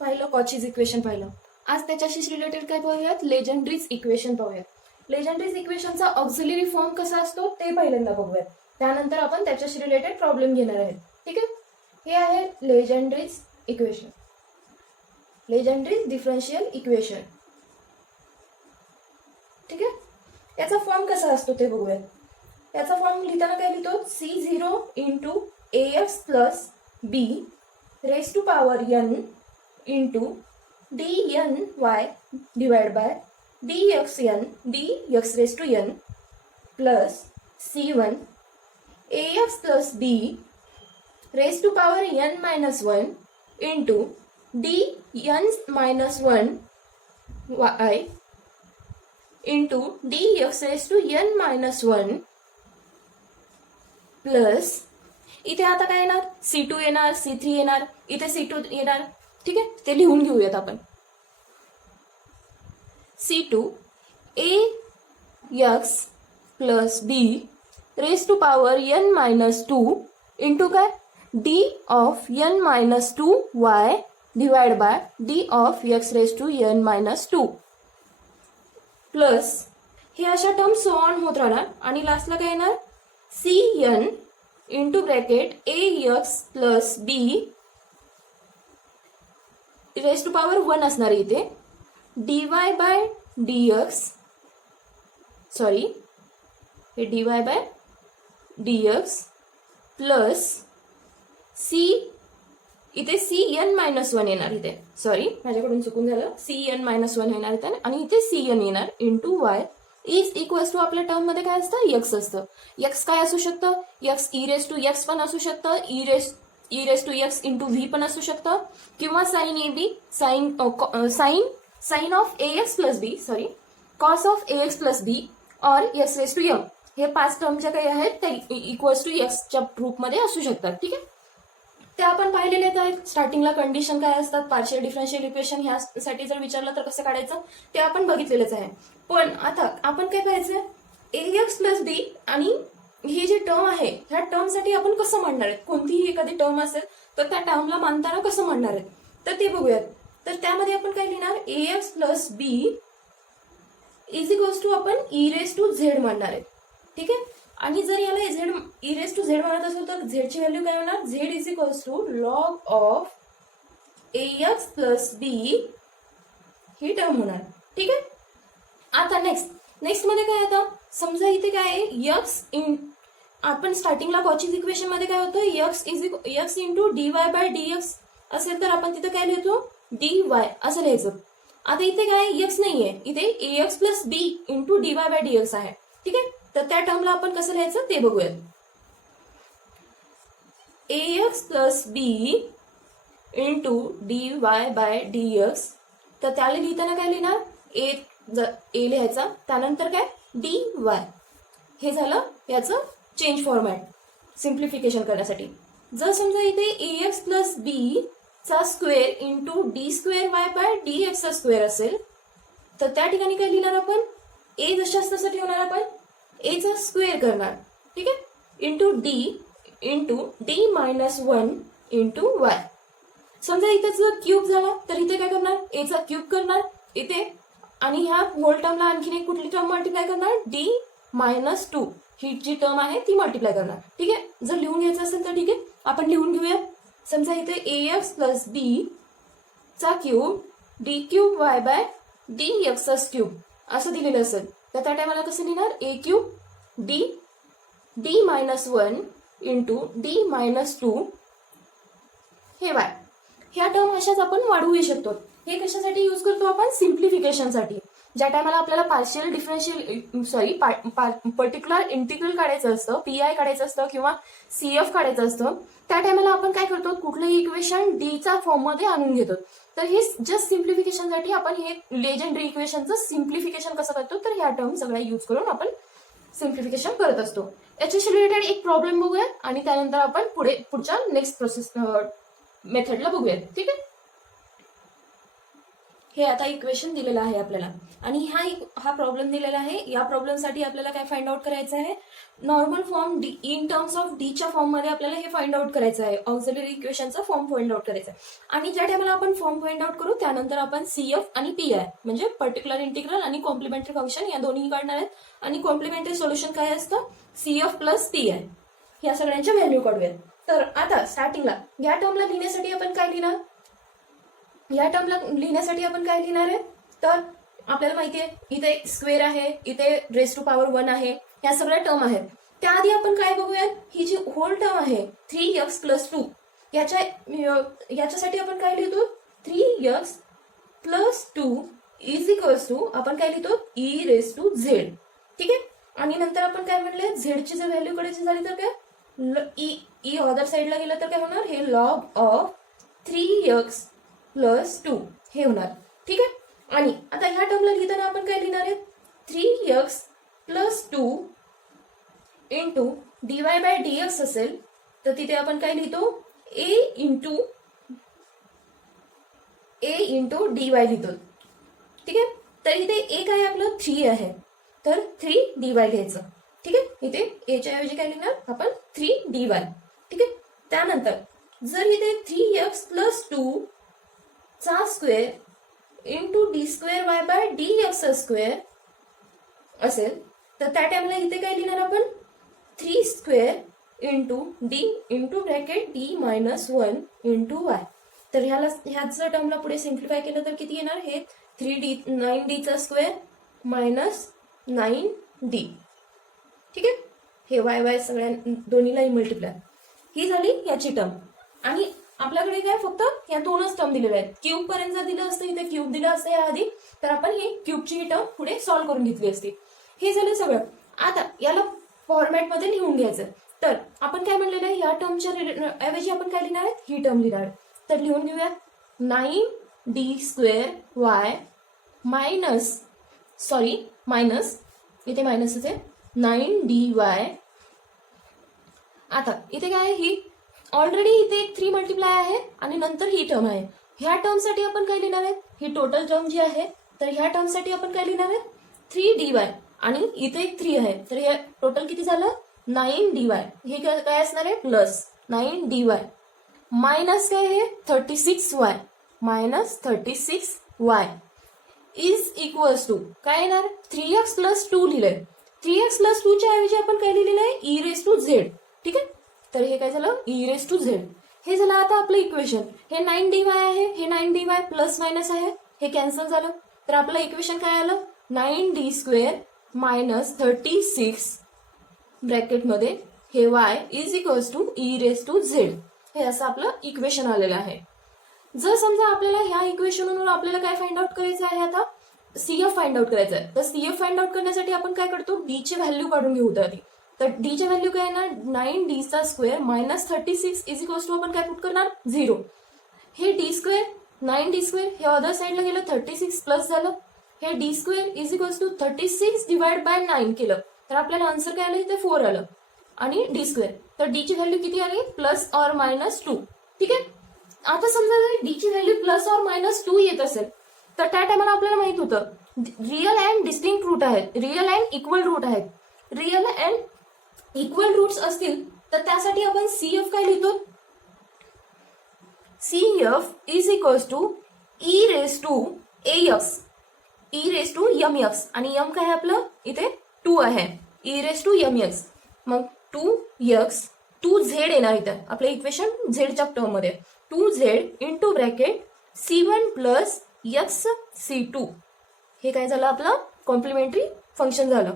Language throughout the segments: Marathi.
पाहिलं कॉचीज इक्वेशन पाहिलं. आज त्याच्याशी रिलेटेड काय पाहूयात, लेजेंड्रीज इक्वेशन पाहूयात. लेजेंड्रीज इक्वेशनचा ऑक्झिलरी फॉर्म कसा असतो ते पहिल्यांदा बघूयात. त्यानंतर आपण त्याच्याशी रिलेटेड प्रॉब्लेम घेणार आहेत. ठीक आहे. हे आहे लेजेंड्रीज इक्वेशन, लेजेंड्रीज डिफरन्शियल इक्वेशन. ठीक आहे. याचा फॉर्म कसा असतो ते बघूयात. याचा फॉर्म लिहिताना काय लिहितो, C0 into AX plus B raise to power n into DNY divide by DXN DX raise to n plus C1 AX plus B raise to power n minus 1 into DN minus 1 Y into DX raise to n minus 1 plus इथे आता काय येणार, C2 येणार, C3 येणार, इथे C2 येणार. ठीक आहे, ते लिहून घेऊयात आपण. C2 AX plus B raise to power n minus 2 into काय D of n minus 2 Y divide by D of X raise to n minus 2 plus हे अशा टर्म सो ऑन होत राहणार आणि लास्टला काय येणार, CN into bracket AX plus B raise to power 1 असणार इथे dy बाय dx, सॉरी हे dy by dx plus C इथे CN मायनस 1 येणार इथे, सॉरी माझ्याकडून चुकून झालं, CN मायनस 1 येणार इथे आणि इथे CN येणार into y is equals to आपल्या टर्म मध्ये काय असतं, x असतं. x काय असू शकतं, x e raise to x पण असू शकतं, e raise to x into V पण असू शकतं, किंवा sine A B sine of AX plus B, sorry cos of AX plus B और x रेस टू m. हे 5 टर्म ज्या काही आहेत त्या इक्वल्स टू x च्या रूपमध्ये असू शकतात. ठीक आहे, ते आपण पाहिलेलेच आहेत. स्टार्टिंगला कंडिशन काय असतात, पार्शियल डिफरन्शियल इक्वेशन ह्यासाठी जर विचारलं तर कसं काढायचं ते आपण बघितलेलंच आहे. पण आता आपण काय पाहायचं, AX प्लस बी आणि ही जी टर्म आहे ह्या टर्मसाठी आपण कसं मांडणार आहेत, कोणतीही एखादी टर्म असेल तर त्या टर्मला मानताना कसं मांडणार आहेत तर ते बघूयात. तर त्यामध्ये आपण काय लिहिणार, AX plus b is equals to आपण ई रेस टू झेड मांडणार आहेत. ठीक आहे, आणि जर याला z e raise to z म्हणत असेल तर झेडची व्हॅल्यू काय होणार, z is equals to log of AX plus b ही टर्म होणार. ठीक आहे. आता नेक्स्ट मध्ये काय आता समजा इथे काय आहे, x इन आपण स्टार्टिंगला कॉचीज इक्वेशन मध्ये काय होतं, x into dy by dx असेल तर आपण तिथे काय लिहितो, dy असं लिहायचं. आता इथे काय x नाहीये, इथे AX plus B into dy by dx आहे. ठीक आहे, तर त्या टर्मला आपण कसं लिहायचं ते बघूयात. AX plus B into dy by dx, तर त्याला लिहिताना काय लिहिणार, ए लिहायचा, त्यानंतर काय dy. हे झालं याचं चेंज फॉर्मॅट सिम्प्लिफिकेशन करण्यासाठी. जर समजा इथे AX प्लस बी चा square into D square Y by dx चा स्क्वेअर असेल तर त्या ठिकाणी काय लिहिणार आपण, ए जशाच तसं ठेवणार आपण, ए चा स्क्वेअर करणार. ठीक आहे, into D minus 1 into Y. समजा इथे जर क्यूब झाला तर इथे काय करणार, ए चा क्यूब करणार इथे, आणि ह्या होल टर्मला आणखीन एक कुठली टर्म मल्टिप्लाय करणार, डी मायनस 2 ही जी टर्म आहे ती मल्टिप्लाय करणार. ठीक आहे, जर लिहून घ्यायचं असेल तर ठीक आहे आपण लिहून घेऊया. समजा इथे AX प्लस बी चा cube D cube Y by dx चा क्यूब असं दिलेलं असेल तर त्या टायमाला कसं लिहिणार, A cube D minus 1 into D minus 2 हे वाय. ह्या टर्म अशाच आपण वाढवू शकतो. हे कशासाठी यूज करतो आपण, सिम्प्लिफिकेशनसाठी. ज्या टायमाला आपल्याला partial differential sorry particular integral काढायचं असतं, PI काढायचं असतं किंवा CF काढायचं असतं, त्या टायमाला आपण काय करतो, कुठलंही इक्वेशन डी चा फॉर्म मध्ये आणून घेतो. तर हे जस्ट सिम्प्लिफिकेशनसाठी आपण हे लेजेंड्री इक्वेशनचं सिम्प्लिफिकेशन कसं करतो, तर ह्या टर्म सगळ्या यूज करून आपण सिम्प्लिफिकेशन करत असतो. याच्याशी रिलेटेड एक प्रॉब्लेम बघूयात आणि त्यानंतर आपण पुढच्या नेक्स्ट प्रोसेस मेथडला बघूयात. ठीक आहे, हे आता इक्वेशन दिलेलं आहे आपल्याला. आणि हा प्रॉब्लेम दिलेला आहे. या प्रॉब्लेमसाठी आपल्याला काय फाइंड आउट करायचं आहे, normal form D in terms of डीच्या फॉर्ममध्ये आपल्याला हे फाइंड आउट करायचं आहे, ऑक्झिलरी इक्वेशनचा फॉर्म फाइंड आउट करायचा आहे. आणि ज्या टायमाला आपण फॉर्म फाइंड आउट करू त्यानंतर आपण CF आणि PI म्हणजे पर्टिक्युलर इंटिग्रल आणि कॉम्प्लिमेंटरी फंक्शन या दोन्ही काढणार आहेत. आणि कॉम्प्लिमेंटरी सोल्युशन काय असतं, CF प्लस PI या सगळ्यांच्या व्हॅल्यू काढूयात. तर आता स्टार्टिंगला या टर्मला लिहिण्यासाठी आपण काय लिहिणार, या टर्मला लिहिण्यासाठी आपण काय लिहिणार आहे, तर आपल्याला माहिती आहे इथे स्क्वेअर आहे, इथे रेस टू पॉवर 1 आहे, या सगळ्या टर्म आहेत. त्याआधी आपण काय बघूयात, ही जी होल टर्म आहे 3x + 2 याच्यासाठी आपण काय लिहितो, 3x + 2 = आपण काय लिहितो e⁻z. ठीक आहे. आणि नंतर आपण काय म्हणले, झेडची जर व्हॅल्यू काढायची झाली तर काय ई अदर साईडला गेलं तर काय होणार, हे log ऑफ 3x + 2 हे होणार. ठीक आहे. आणि आता ह्या टर्मला लिहिताना आपण काय लिहिणार आहे, 3x + 2 * dy/dx असेल तर तिथे आपण काय लिहितो, a × dy लिहितो. ठीक आहे. तर इथे a काय आपलं 3 आहे, तर 3 dy घ्यायचं. ठीक आहे. इथे a च्या ऐवजी काय लिहिणार आपण 3 dy. ठीक आहे. त्यानंतर जर इथे 3x + 2 चा स्क्वेअर * d²y/dx² असेल तर त्या टाइमला इथे काय लिहिणार आपण, 3² * d × y. तर ह्याच टर्मला पुढे सिम्प्लिफाय केलं तर किती येणार, हे 9d² - 9d. ठीक आहे. हे y सगळ्या दोन्हीलाही मल्टिप्लाय. ही झाली याची टर्म. आणि आपल्याकडे काय फक्त या दोनच टर्म दिलेल्या आहेत. क्यूब पर्यंत जर दिलं असतं, इथे क्यूब दिलं असतं या आधी, तर आपण हे क्यूबची ही टर्म पुढे सॉल्व्ह करून घेतली असती. हे झालं सगळं. आता याला फॉर्मॅटमध्ये लिहून घ्यायचं. तर आपण काय म्हणलेलं आहे, या टर्मच्या ऐवजी आपण काय लिहिणार आहे, ही टर्म लिहिणार. तर लिहून घेऊयात, 9d² मायनस इथे मायनसच आहे, 9dy. आता इथे काय आहे, ही ऑलरेडी इथे एक 3 मल्टिप्लाय आहे आणि नंतर ही टर्म आहे. ह्या टर्मसाठी आपण काय लिहिणार आहे, ही टोटल टर्म जी आहे, तर ह्या टर्मसाठी आपण काय लिहिणार आहे, 3dy. आणि इथे एक 3 आहे, तर हे टोटल किती झालं, 9dy. हे काय असणार आहे, प्लस 9dy मायनस काय आहे, 36y = काय येणार, 3x + 2 लिहिलंय. 3x + 2 च्या ऐवजी आपण काय लिहिलेलं आहे, e⁻z. ठीक आहे. तर हे काय झालं, e⁻z. हे झालं आता आपलं इक्वेशन. हे 9dy आहे, हे 9dy प्लस मायनस आहे, हे कॅन्सल झालं. तर आपलं इक्वेशन काय आलं, 9d² - 36 ब्रॅकेटमध्ये हे y = e⁻z. हे असं आपलं इक्वेशन आलेलं आहे. जर समजा आपल्याला ह्या इक्वेशनवरून आपल्याला काय फाइंड आउट करायचं आहे, आता CF फाइंड आउट करायचं आहे. तर CF फाइंड आउट करण्यासाठी आपण काय करतो, d ची व्हॅल्यू काढून घेऊ आधी. तर d ची व्हॅल्यू काय येणार, 9d² - 36 = आपण काय पुट करणार, 0. हे d², 9d² हे अदर साईडला गेलं, 36 प्लस झालं. हे d² = 36 / 9 केलं तर आपल्याला आन्सर काय आलं, इथे 4 आलं. आणि d², तर d ची व्हॅल्यू किती आली, +or-2. ठीक आहे. आता समजा जर d ची व्हॅल्यू +or-2 येत असेल तर त्या टायमाला आपल्याला माहित होतं रिअल अँड डिस्टिंक्ट रूट आहेत, रिअल अँड इक्वल रूट आहेत. रिअल अँड इक्वल रूट्स असतील तर त्यासाठी आपण CF काय लिहितो, CF = e⁻mx आणि m काय आहे आपलं, इथे 2 आहे, e⁻mx. मग 2x 2z येणार इथं आपलं इक्वेशन झेडच्या टर्म मध्ये, 2z * C1 + xC2. हे काय झालं, आपलं कॉम्प्लिमेंटरी फंक्शन झालं.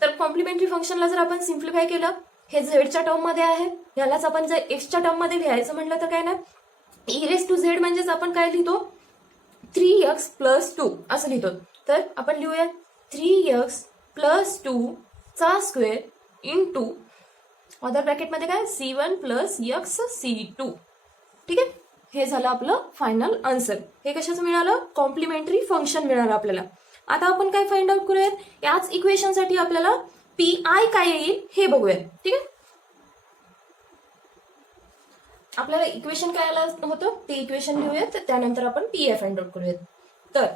तर कॉम्प्लिमेंटरी फंक्शनला जर आपण सिम्प्लिफाय केलं, हे झेडच्या टर्म मध्ये आहे, यालाच आपण जर एक्सच्या टर्म मध्ये लिहायचं म्हटलं तर काय ना, e⁻z म्हणजेच आपण काय लिहितो, 3x + 2 असं लिहितो. तर आपण लिहूया 3x + 2 चा स्क्वेअर * अदर ब्रॅकेटमध्ये काय, C1 + xC2. ठीक आहे. हे झालं आपलं फायनल आन्सर. हे कशाचं मिळालं, कॉम्प्लिमेंटरी फंक्शन मिळालं आपल्याला. आता आपण काय फाइंड आउट करूयात, याच इक्वेशनसाठी आपल्याला PI काय येईल हे बघूयात. ठीक आहे. आपल्याला इक्वेशन काय आलं होतं ते इक्वेशन लिहूयात, त्यानंतर आपण PI फाइंड आउट करूयात. तर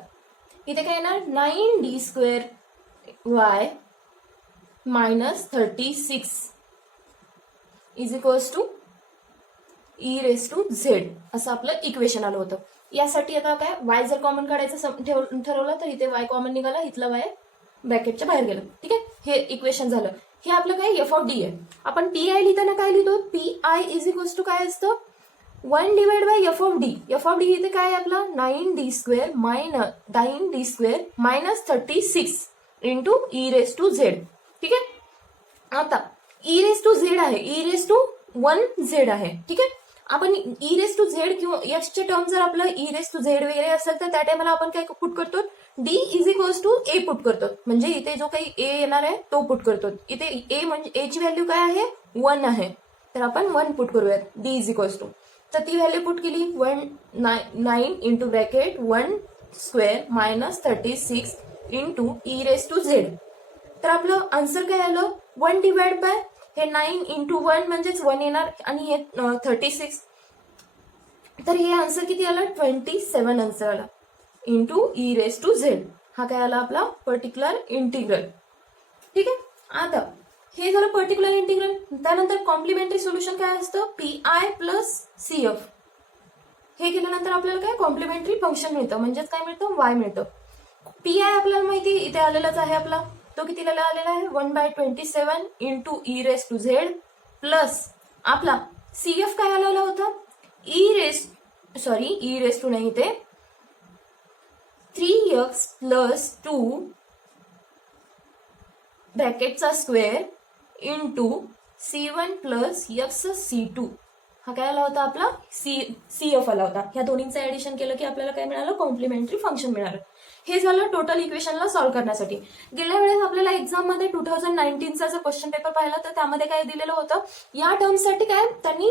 इथे काय येणार 9d² y minus 36 is equals to e⁻z असं आपलं इक्वेशन आलं होतं. यासाठी आता काय y जर कॉमन काढायचं ठरवलं तर इथे y कॉमन निघाला, इथला y ब्रॅकेटच्या बाहेर गेलं. ठीक आहे, हे इक्वेशन झालं. हे आपलं काय f(d) आहे. आपण पी आय लिहिताना काय लिहितो, P I is equals to काय असतं 1 डिवाइड बाय f(d). f(d) इथे काय आहे आपला 9d² मायनस 36 इंटू e⁻z. ठीक आहे, आता e⁻z आहे, e⁻1z आहे. ठीक आहे, आपण e⁻z किंवा x चे टर्म जर आपलं e⁻z वगैरे असेल तर त्या टायमाला आपण काय पुट करतो, d is equals to a put करतो. म्हणजे इथे जो काही a येणार आहे तो पुट करतो. इथे a म्हणजे a ची व्हॅल्यू काय आहे 1 आहे, तर आपण 1 पुट करूयात d इज इक्वल्स टू. तर ती व्हॅल्यू पुट केली 9 into bracket 1² minus 36 into e⁻z. तर आपलं आन्सर काय आलं 1 डिवाइड बाय हे 9 इंटू 1 म्हणजेच 1 येणार आणि हे 36. तर हे आन्सर किती आलं 27 आन्सर आला इंटू e⁻z. हा काय आला आपला पर्टिक्युलर इंटिग्रल. ठीक आहे, आता हे झालं पर्टिक्युलर इंटिग्रल. त्यानंतर कॉम्प्लिमेंटरी सोल्युशन काय असतं पी आय प्लस CF. हे केल्यानंतर आपल्याला काय कॉम्प्लिमेंटरी फंक्शन मिळतं, म्हणजेच काय मिळतं y मिळतं. पी आय आपल्याला माहिती इथे आलेलाच आहे आपला, तो कितीला आलेला आहे 1/27 इंटू e⁻z प्लस आपला CF काय आलेला होता e⁻ नाही इथे 3x प्लस 2 ब्रॅकेटचा square into C1 plus x(C2). हा काय आला होता आपला CF आला होता. ह्या दोन्हींचं ऍडिशन केलं की आपल्याला काय मिळालं कॉम्प्लिमेंटरी फंक्शन मिळालं. हे झालं टोटल इक्वेशनला सॉल्व्ह करण्यासाठी. गेल्या वेळेस आपल्याला एक्झाम मध्ये 2019चा जर क्वेश्चन पेपर पाहिला तर त्यामध्ये काय दिलेलं होतं, या टर्मसाठी काय त्यांनी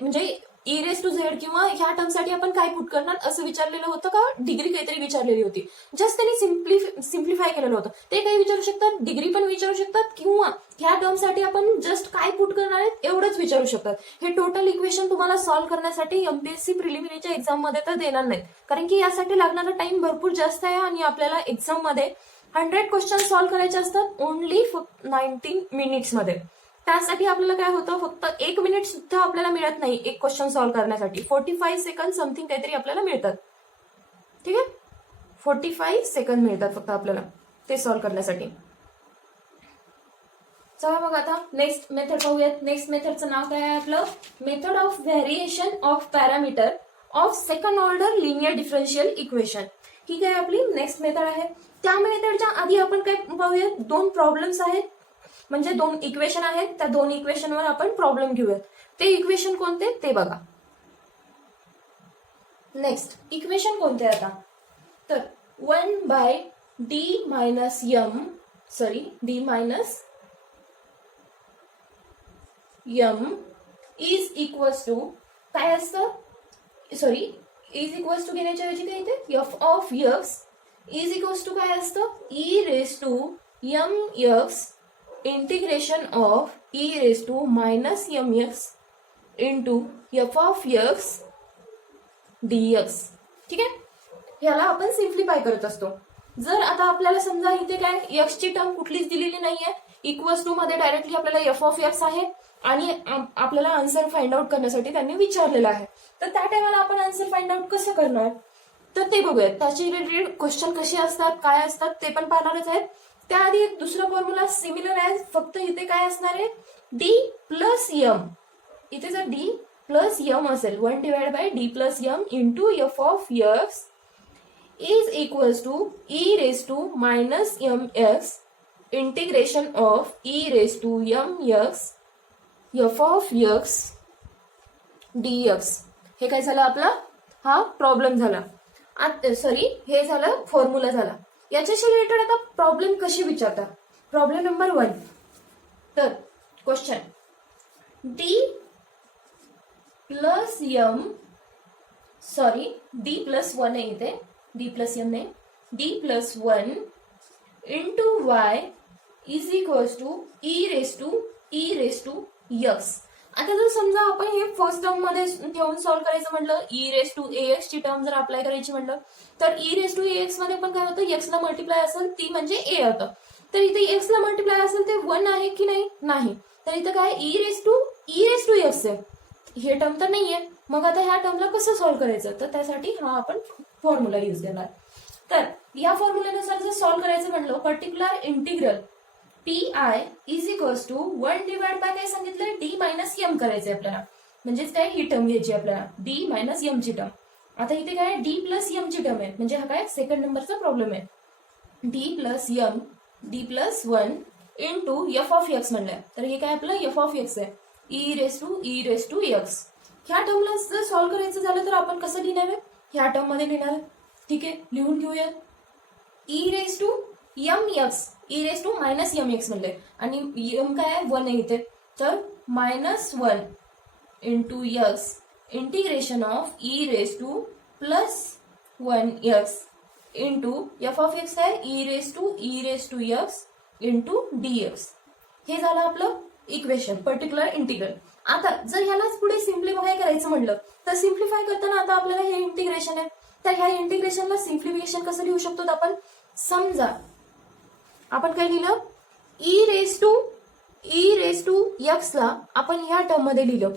म्हणजे e⁻z किंवा ह्या टर्मसाठी आपण काय पुट करणार असं विचारलेलं होतं का डिग्री काहीतरी विचारलेली होती. जस्ट त्यांनी सिम्प्लिफाय केलेलं होतं. ते काही विचारू शकतात, डिग्री पण विचारू शकतात किंवा ह्या टर्मसाठी आपण जस्ट काय पुट करणार आहेत एवढंच विचारू शकतात. हे टोटल इक्वेशन तुम्हाला सॉल्व्ह करण्यासाठी MPSC प्रिलिमिनरीच्या एक्झाम मध्ये तर देणार नाहीत, कारण की यासाठी लागणारा टाइम भरपूर जास्त आहे आणि आपल्याला एक्झाम मध्ये 100 क्वेश्चन सॉल्व्ह करायचे असतात ओनली 19 मिनिट्स मध्ये. त्यासाठी आपल्याला काय होतं फक्त 1 मिनिट सुद्धा आपल्याला मिळत नाही एक क्वेश्चन सॉल्व्ह करण्यासाठी. 45 सेकंड समथिंग काहीतरी आपल्याला मिळतात. ठीक आहे, 45 सेकंड मिळतात फक्त आपल्याला ते सॉल्व्ह करण्यासाठी. चला मग आता नेक्स्ट मेथड पाहूयात. नेक्स्ट मेथडचं नाव काय आहे आपलं method of variation of parameter of second order linear differential equation. ही काय आपली नेक्स्ट मेथड आहे. त्या मेथडच्या आधी आपण काय पाहूयात, 2 प्रॉब्लेम्स आहेत, म्हणजे 2 इक्वेशन आहेत. त्या 2 इक्वेशनवर आपण प्रॉब्लेम घेऊयात. ते इक्वेशन कोणते ते बघा. नेक्स्ट इक्वेशन कोणते आता, तर 1/d minus m is equals to काय असतं, इज इक्वल्स टू घेण्याच्या ऐवजी काय इथे f of x is equals to काय असतं e⁻mx integration of e⁻−mx into f of x dx. ठीक आहे, याला आपण सिम्प्लिफाय करत असतो. जर आता आपल्याला समजा इथे काय x ची टर्म कुठलीच दिलेली नाहीये, इक्वल्स टू मध्ये डायरेक्टली आपल्याला f ऑफ x आहे आणि आपल्याला आन्सर फाइंड आउट करण्यासाठी त्यांनी विचारलेलं आहे. तर त्या टायमाला आपण आन्सर फाइंड आउट कसं करणार तर ते बघूयात. त्याचे रिलेटेड क्वेश्चन कसे असतात काय असतात ते पण पाहणारच आहेत. त्याआधी एक दुसरा फॉर्म्युला सिमिलर आहे, फक्त इथे काय असणार आहे d प्लस m. इथे जर d प्लस m असेल 1 divide by d plus m into f of x is equals to e⁻−mx integration of e⁻mx f of x dx. हे काय झालं आपला हा प्रॉब्लेम झाला. हे झालं फॉर्म्युला झाला. याच्याशी रिलेटेड आता प्रॉब्लेम कशी विचारतात. Problem number 1. तर क्वेश्चन d प्लस d+1 आहे इथे, d प्लस m नाही, d+1 into y is equals to e⁻x. आता जर समजा आपण हे फर्स्ट टर्म मध्ये ठेवून सॉल्व्ह करायचं म्हटलं, ई रेस टू एक्स ची टर्म जर अप्लाय करायची म्हटलं तर ई रेस टू एक्स मध्ये पण काय होतं, एक्स ला मल्टिप्लाय असेल ती म्हणजे ए होतं. तर इथे एक्स ला मल्टिप्लाय असेल ते 1 आहे की नाही. तर इथं काय ई रेस टू एक्स आहे, हे टर्म तर नाहीये. मग आता ह्या टर्मला कसं सॉल्व्ह करायचं, तर त्यासाठी हा आपण फॉर्म्युला युज करणार. तर या फॉर्म्युल्यानुसार जर सॉल्व्ह करायचं म्हणलं, particular integral P I is equals to 1 divide by काय सांगितलं, डी मायनस एम करायचंय आपल्याला. म्हणजेच काय, ही टर्म घ्यायची आपल्याला, डी मायनस एम ची टर्म. आता इथे काय डी प्लस एम ची टर्म आहे, म्हणजे हा काय सेकंड नंबरचा प्रॉब्लेम आहे. D plus M, D plus 1 into F of X म्हणलंय. तर हे काय आपलं एफ ऑफ एक्स आहे, ई रेस टू एक्स. ह्या टर्मला जर सॉल्व्ह करायचं झालं तर आपण कसं लिहिणार आहे, ह्या टर्म मध्ये लिहिणार. ठीक आहे, लिहून घेऊया. E raise to M X, e raise to minus M X म्हणलंय, आणि एम काय आहे 1 आहे इथे. तर -1 into X integration of e raise to plus 1 X into F of X आहे e raise to x into D X. हे झालं आपलं इक्वेशन, पर्टिक्युलर इंटिग्रल. आता जर ह्यालाच पुढे सिम्प्लिफाय करायचं म्हटलं तर सिम्प्लिफाय करताना आता आपल्याला हे इंटिग्रेशन आहे, तर ह्या इंटिग्रेशनला सिम्प्लिफिकेशन कसं लिहू शकतो आपण. समजा आपण काय लिहिलं, ई रेस टू एक्स ला आपण ह्या टर्म मध्ये लिहिलं,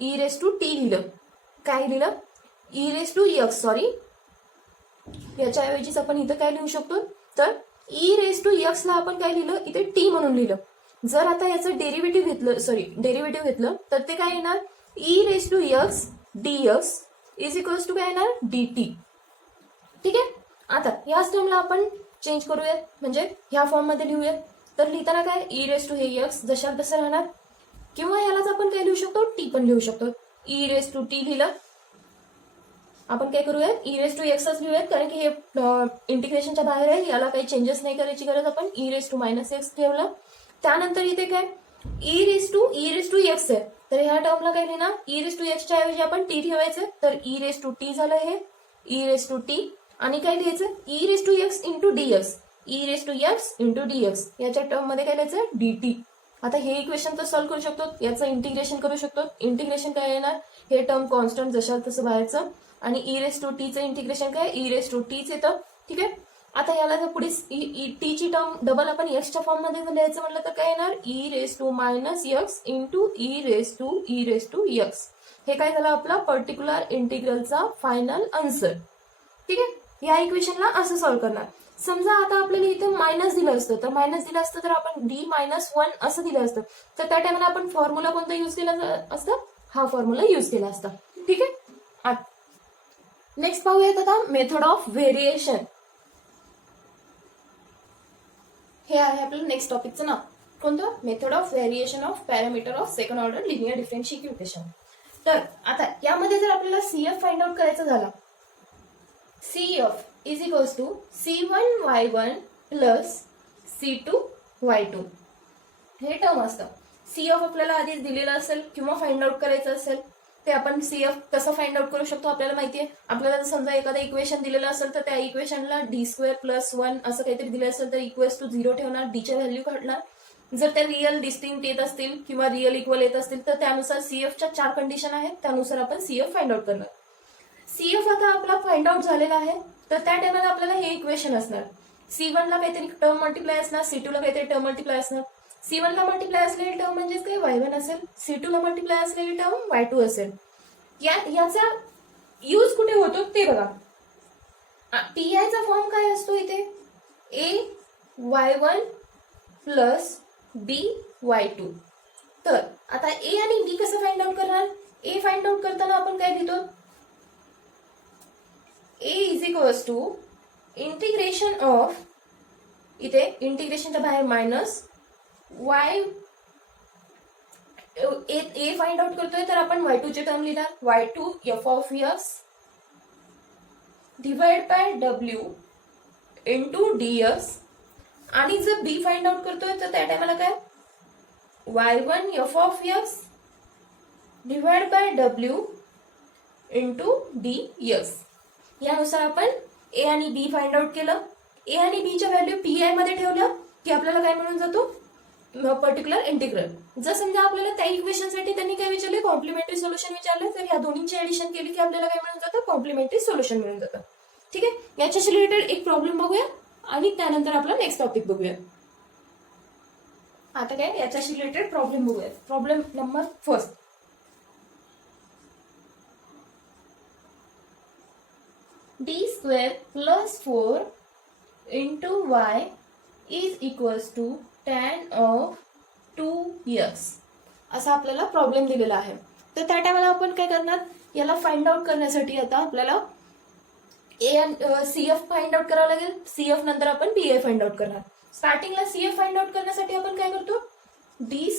ई रेस टू टी लिहिलं. काय लिहिलं, e raise to X, sorry याच्याऐवजीच आपण इथं काय लिहू शकतो, तर ई रेस टू एक्स ला आपण काय लिहिलं, इथे टी म्हणून लिहिलं. जर आता याचं डेरिव्हेटिव्ह घेतलं तर ते काय येणार, e raise to x d x is equals to काय येणार, डी टी. ठीक आहे, आता याच टर्मला आपण चेंज करूयात, म्हणजे ह्या फॉर्म मध्ये लिहूयात. तर लिहिताना काय ई रेस टू हे एक्स जशा तसं राहणार, किंवा यालाच आपण काय लिहू शकतो, टी पण लिहू शकतो. ई रेस टू टी लिहिलं, आपण काय करूयात ई रेस टू एक्सच लिहूयात, कारण की हे इंटिग्रेशनच्या बाहेर आहे, याला काही चेंजेस नाही करायची गरज. आपण e raise to minus x ठेवलं. त्यानंतर इथे काय ई रेस टू एक्स आहे, तर ह्या टर्मला काय लिहिणार, ई रेस टू एक्सच्या ऐवजी आपण टी ठेवायचं, तर ई रेस टू टी झालं हे, ई रेस टू टी. आणि काय लिहायचं, e raise to x into D x, e raise to x into D x. याच्या टर्म मध्ये काय लिहायचं, डी टी. आता हे इक्वेशन तर सॉल्व्ह करू शकतो, याचं इंटिग्रेशन करू शकतो. इंटिग्रेशन काय येणार, हे टर्म कॉन्स्टंट जशा तसं बाहेरचं, आणि ई रेस टू टीचं इंटिग्रेशन काय ई रेस टू टीच येतं. ठीक आहे, आता याला जर पुढे टी ची टर्म डबल आपण एक्सच्या फॉर्म मध्ये लिहायचं म्हटलं तर काय येणार, e raise to minus x into e raise to x. हे काय झालं आपला पर्टिक्युलर इंटिग्रलचा फायनल आन्सर. ठीक आहे, या इक्वेशनला असं सॉल्व्ह करणार. समजा आता आपल्याला इथं मायनस दिलं असतं, तर आपण डी मायनस 1 असं दिलं असतं, तर त्या टायमाला आपण फॉर्म्युला कोणता युज केला असतं, हा फॉर्म्युला युज केला असता. ठीक आहे, नेक्स्ट पाहूयात आता मेथड ऑफ व्हेरिएशन. हे आहे आपलं नेक्स्ट टॉपिकचं नाव, कोणतं, method of variation of parameter of second order linear differential equation. तर आता यामध्ये जर आपल्याला सीएफ फाइंड आउट करायचा झाला, CF is equals to C1Y1 plus C2Y2 हे टर्म असतं. CF आपल्याला आधीच दिलेलं असेल किंवा फाइंड आउट करायचं असेल, ते आपण CF कसं फाइंड आउट करू शकतो आपल्याला माहितीये. आपल्याला समजा एखादं इक्वेशन दिलेलं असेल तर त्या इक्वेशनला d² + 1 असं काहीतरी दिलं असेल तर इक्वल्स टू 0 ठेवणार, डीच्या व्हॅल्यू काढणार. जर त्या रिअल डिस्टिंक्ट येत असतील किंवा रिअल इक्वल येत असतील तर त्यानुसार CFच्या 4 कंडिशन आहेत, त्यानुसार आपण CF फाइंड आउट करणार. CF आता आपला फाइंड आउट झालेला आहे, तर त्या टाइमला आपल्याला हे इक्वेशन असणार. C1 ला काहीतरी टर्म मल्टिप्लाय असणार, C2 ला काहीतरी टर्म मल्टिप्लाय असणार. C1 ला मल्टिप्लाय असलेली टर्म म्हणजेच काय Y1 असेल, C2 ला मल्टिप्लाय असलेली टर्म Y2 असेल. याचा यूज कुठे होतो ते बघा. PI चा फॉर्म काय असतो इथे, AY1 प्लस BY2. तर आता A आणि B कसं फाइंड आउट करणार, A फाइंड आउट करताना आपण काय लिहितो, A is equals to integration of, इथे इंटिग्रेशनच्या बाहेर मायनस Y, A फाइंड आउट करतोय तर आपण Y2 ची टर्म लिहिणार, Y2 F of X divide by W into DX. आणि जर B फाइंड आउट करतोय तर त्या टायमाला काय Y1 F of X divide by W into DX. यानुसार आपण A आणि B फाइंड आउट केलं. A आणि B च्या व्हॅल्यू PI मध्ये ठेवलं की आपल्याला काय मिळून जातो, पर्टिक्युलर इंटिग्रल. जर समजा आपल्याला त्या इक्वेशनसाठी त्यांनी काय विचारले, कॉम्प्लिमेंटरी सोल्युशन विचारले, तर ह्या दोन्हीची ऍडिशन केली की आपल्याला काय मिळून जातं, कॉम्प्लिमेंटरी सोल्युशन मिळून जातं. ठीक आहे, याच्याशी रिलेटेड एक प्रॉब्लेम बघूया आणि त्यानंतर आपला नेक्स्ट टॉपिक बघूया. आता काय याच्याशी रिलेटेड प्रॉब्लेम बघूया. Problem number first. d² + 4 into y is equals to tan of 2x असा आपल्याला प्रॉब्लेम दिलेला आहे. तर त्या टायमाला आपण काय करणार, याला फाइंड आउट करण्यासाठी आता आपल्याला CF फाइंड आउट करावं लागेल. CF नंतर आपण BA फाइंड आउट करणार. स्टार्टिंगला CF फाइंड आउट करण्यासाठी आपण काय करतो, d²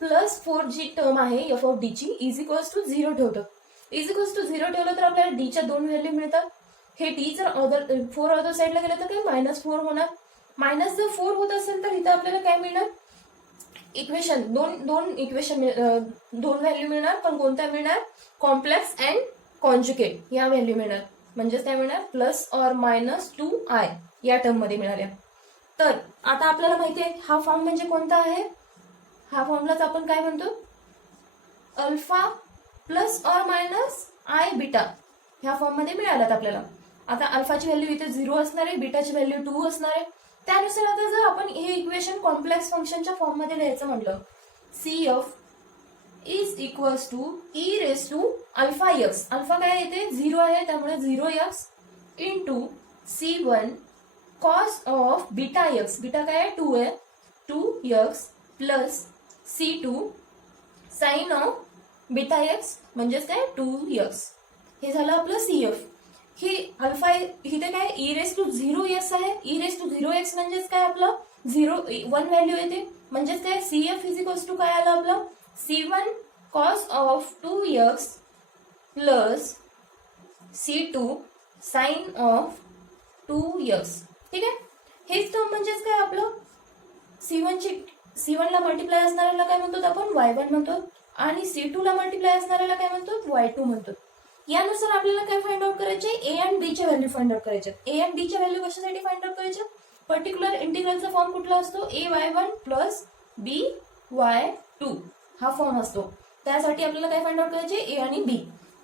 + 4 जी टर्म आहे f ऑफ d ची इज इक्वल्स टू 0 ठेवतो. इज इक्वल्स टू 0 ठेवलं तर आपल्याला d च्या 2 व्हॅल्यू मिळतात. हे d जर 4 अदर साईडला गेलं तर काय -4 होणार. मायनस जर 4 होत असेल तर इथं आपल्याला काय मिळणार, इक्वेशन दोन इक्वेशन दोन व्हॅल्यू मिळणार. पण कोणत्या मिळणार, कॉम्प्लेक्स अँड कॉन्जुगेट या व्हॅल्यू मिळणार. म्हणजेच काय मिळणार, +or-2i या टर्म मध्ये मिळाल्या. तर आता आपल्याला माहिती आहे हा फॉर्म म्हणजे कोणता आहे, हा फॉर्मलाच आपण काय म्हणतो, अल्फा +or-i बीटा ह्या फॉर्म मध्ये मिळाल्यात आपल्याला. आता अल्फाची व्हॅल्यू इथे 0 असणार आहे, बीटाची व्हॅल्यू 2 असणार आहे. त्यानुसार आता जर आपण हे इक्वेशन कॉम्प्लेक्स फंक्शनच्या फॉर्म मध्ये लिहायचं म्हटलं, CF is equals to e⁻α(x). Alpha काय येते 0 आहे, त्यामुळे 0x into C1 cos of beta x. Beta काय आहे 2 आहे, 2x plus C2 sine of beta x म्हणजेच काय 2x. हे झालं आपलं CF. ही अल्फा इथे काय e⁻0x आहे. e⁻0x म्हणजेच काय आपलं 1 व्हॅल्यू येते. म्हणजेच काय CF इज इक्वल्स टू काय आलं आपलं C1 cos of 2x plus C2 sine of 2x. ठीक आहे, हेच टर्म म्हणजेच काय आपलं C1 ला मल्टिप्लाय असणाऱ्याला काय म्हणतो आपण y1 म्हणतो आणि C2 ला मल्टिप्लाय असणाऱ्याला काय म्हणतो y2 म्हणतो. यानुसार आपल्याला काय फाइंड आउट करायचे, A आणि B च्या व्हॅल्यू फाइंड आउट करायचे. A आणि B च्या व्हॅल्यू कशासाठी फाइंड आउट करायचे, पर्टिक्युलर इंटिग्रलचा फॉर्म कुठला असतो, AY1 प्लस BY2 हा फॉर्म असतो. त्यासाठी आपल्याला काय फाइंड आउट करायचे, A आणि B.